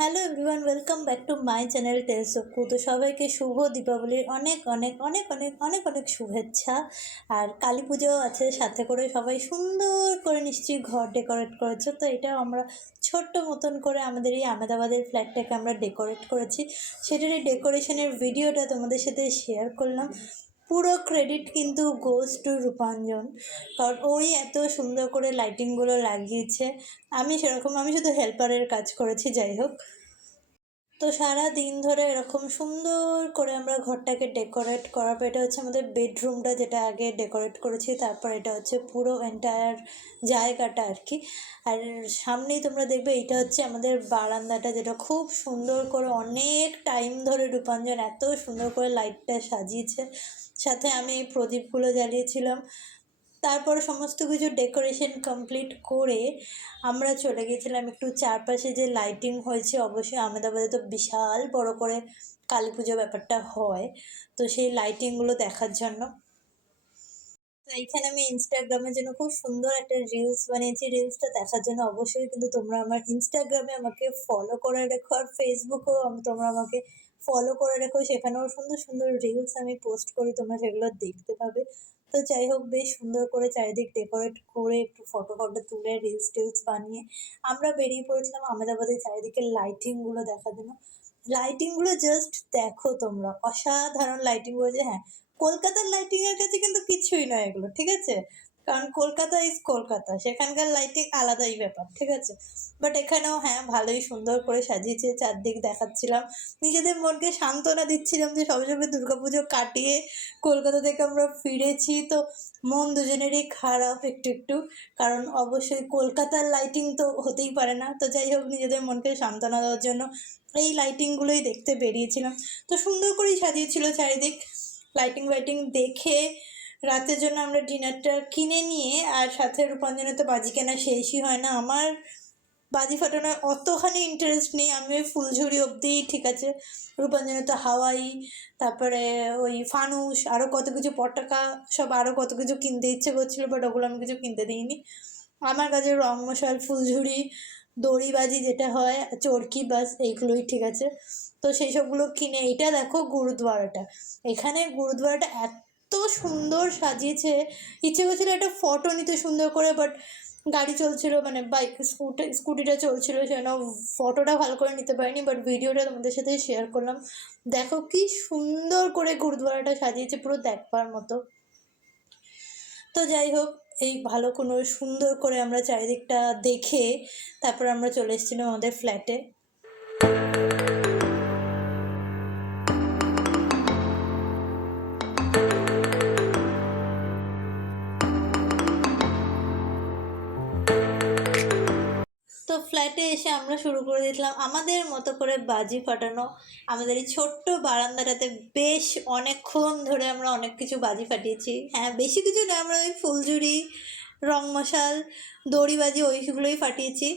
Hello everyone, welcome back to my channel Tales of Ku. তো সবাইকে শুভ দীপাবলির অনেক অনেক অনেক অনেক অনেক অনেক শুভেচ্ছা। আর কালী পুজো আছে সাথে করে, সবাই সুন্দর করে নিশ্চয়ই ঘর ডেকোরেট করেছো। তো এটাও আমরা ছোট্ট মতন করে আমাদের এই আহমেদাবাদের ফ্ল্যাটটাকে আমরা ডেকোরেট করেছি। সেটারই ডেকোরেশনের ভিডিওটা তোমাদের সাথে শেয়ার করলাম। পুরো ক্রেডিট কিন্তু গোজ টু রূপাঞ্জন, কারণ ওই এত সুন্দর করে লাইটিংগুলো লাগিয়েছে। আমি শুধু হেল্পারের কাজ করেছি। যাই হোক, তো সারা দিন ধরে এরকম সুন্দর করে আমরা ঘরটাকে ডেকোরেট করার পর, এটা হচ্ছে আমাদের বেডরুমটা যেটা আগে ডেকোরেট করেছি, তারপর এটা হচ্ছে পুরো এন্টায়ার জায়গাটা আর কি। আর সামনেই তোমরা দেখবে এটা হচ্ছে আমাদের বারান্দাটা, যেটা খুব সুন্দর করে অনেক টাইম ধরে রূপাঞ্জন এত সুন্দর করে লাইটটা সাজিয়েছে। সাথে আমি এই প্রদীপগুলো জ্বালিয়েছিলাম। তারপর সমস্ত কিছু ডেকোরেশন কমপ্লিট করে আমরা চলে গেছিলাম একটু চারপাশে যে লাইটিং হয়েছে। অবশ্যই আহমেদাবাদে তো বিশাল বড় করে কালী পুজো ব্যাপারটা হয়, তো সেই লাইটিংগুলো দেখার জন্য। তো এইখানে আমি ইনস্টাগ্রামের জন্য খুব সুন্দর একটা রিলস বানিয়েছি। রিলসটা দেখার জন্য অবশ্যই কিন্তু তোমরা আমার ইনস্টাগ্রামে আমাকে ফলো করে রেখো, আর ফেসবুকেও তোমরা আমাকে ফলো করে রেখো। সেখানেও সুন্দর সুন্দর রিলস আমি পোস্ট করি, তোমরা সেগুলো দেখতে পাবে। তো যাই হোক, বেশ সুন্দর করে চারিদিক ডেকোরেট করে একটু ফটো ফটো তুলে রিলস টিলস বানিয়ে আমরা বেরিয়ে পড়েছিলাম আহমেদাবাদের চারিদিকে লাইটিংগুলো দেখার জন্য। লাইটিংগুলো জাস্ট দেখো তোমরা, অসাধারণ লাইটিং হয়েছে। হ্যাঁ, কলকাতার লাইটিং এর কাছে কিন্তু কিছুই নয় এগুলো, ঠিক আছে? কারণ কলকাতা ইজ কলকাতা, সেখানকার লাইটিং আলাদাই ব্যাপার, ঠিক আছে? বাট এখানেও হ্যাঁ ভালোই সুন্দর করে সাজিয়েছে। চারদিক দেখাচ্ছিলাম, নিজেদের মনকে সান্ত্বনা দিচ্ছিলাম যে সবে সবে দুর্গাপুজো কাটিয়ে কলকাতা থেকে আমরা ফিরেছি। তো মন দুজনেরই খারাপ একটু একটু, কারণ অবশ্যই কলকাতার লাইটিং তো হতেই পারে না। তো যাই হোক, নিজেদের মনকে সান্ত্বনা দেওয়ার জন্য এই লাইটিংগুলোই দেখতে বেরিয়েছিলাম। তো সুন্দর করেই সাজিয়েছিল চারিদিক। লাইটিং ফাইটিং দেখে রাতের জন্য আমরা ডিনারটা কিনে নিয়ে, আর সাথে রূপাঞ্জনে তো বাজি কেনা শেষই হয় না। আমার বাজি ফাটানোর অতখানি ইন্টারেস্ট নেই, আমি ওই ফুলঝুরি অবধি ঠিক আছে। রূপাঞ্জনে তো হাওয়াই, তারপরে ওই ফানুস, আরও কত কিছু পটাকা, সব আরও কত কিছু কিনতে ইচ্ছে করছিল, বাট ওগুলো আমি কিছু কিনতে দিইনি। আমার কাছে রং মশাল, ফুলঝুরি, দড়িবাজি যেটা হয়, চরকি, বাস এইগুলোই ঠিক আছে। তো সেই সবগুলো কিনে, এটা দেখো গুরুদুয়ারাটা, এখানে গুরুদুয়ারাটা এত সুন্দর সাজিয়েছে। ইচ্ছে করছিল একটা ফটো নিতে সুন্দর করে, বাট গাড়ি চলছিল, মানে বাইক স্কুটিটা চলছিল, সেজন্য ফটোটা ভালো করে নিতে পারিনি। বাট ভিডিওটা তোমাদের সাথে শেয়ার করলাম। দেখো কি সুন্দর করে গুরুদুয়ারাটা সাজিয়েছে, পুরো দেখবার মতো। তো যাই হোক, এই ভালো কোনো সুন্দর করে আমরা চারিদিকটা দেখে তারপর আমরা চলে এসেছিলাম আমাদের ফ্ল্যাটে। তো ফ্ল্যাটে এসে আমরা শুরু করে দিয়েছিলাম আমাদের মতো করে বাজি ফাটানো। আমাদের এই ছোট্ট বারান্দাটাতে বেশ অনেকক্ষণ ধরে আমরা অনেক কিছু বাজি ফাটিয়েছি। হ্যাঁ, বেশি কিছু নয়, আমরা ওই ফুলঝুরি, রং মশাল, দড়িবাজি ওইগুলোই ফাটিয়েছি।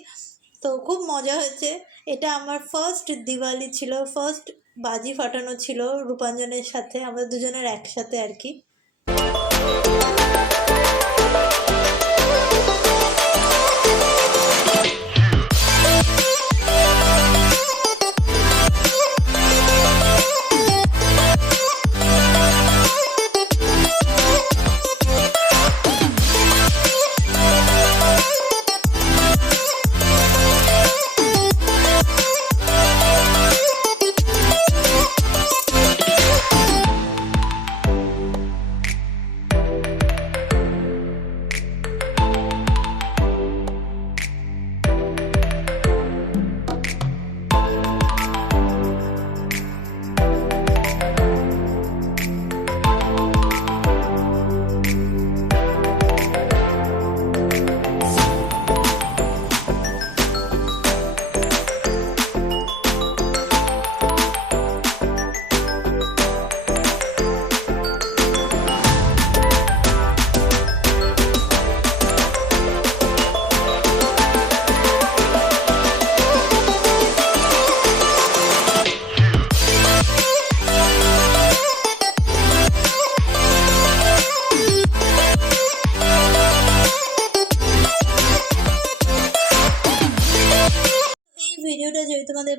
তো খুব মজা হয়েছে। এটা আমার ফার্স্ট দিওয়ালি ছিল, ফার্স্ট বাজি ফাটানো ছিল রূপাঞ্জনের সাথে, আমাদের দুজনের একসাথে আর কি।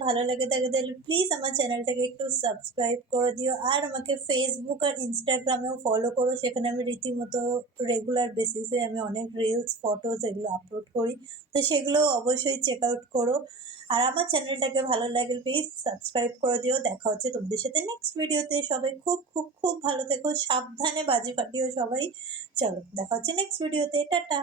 ভালো লেগে থাকে তাহলে প্লিজ আমার চ্যানেলটাকে একটু সাবস্ক্রাইব করে দিও। আর আমাকে ফেসবুক আর ইনস্টাগ্রামেও ফলো করো। সেখানে আমি রীতিমতো রেগুলার বেসিসে আমি অনেক রিলস, ফটোস এগুলো আপলোড করি। তো সেগুলোও অবশ্যই চেক আউট করো। আর আমার চ্যানেলটাকে ভালো লাগলে প্লিজ সাবস্ক্রাইব করে দিও। দেখা হচ্ছে তোমাদের সাথে নেক্সট ভিডিওতে। সবাই খুব খুব খুব ভালো থেকো, সাবধানে বাজি ফাটিও সবাই। চলো দেখা হচ্ছে নেক্সট ভিডিওতে। টাটা।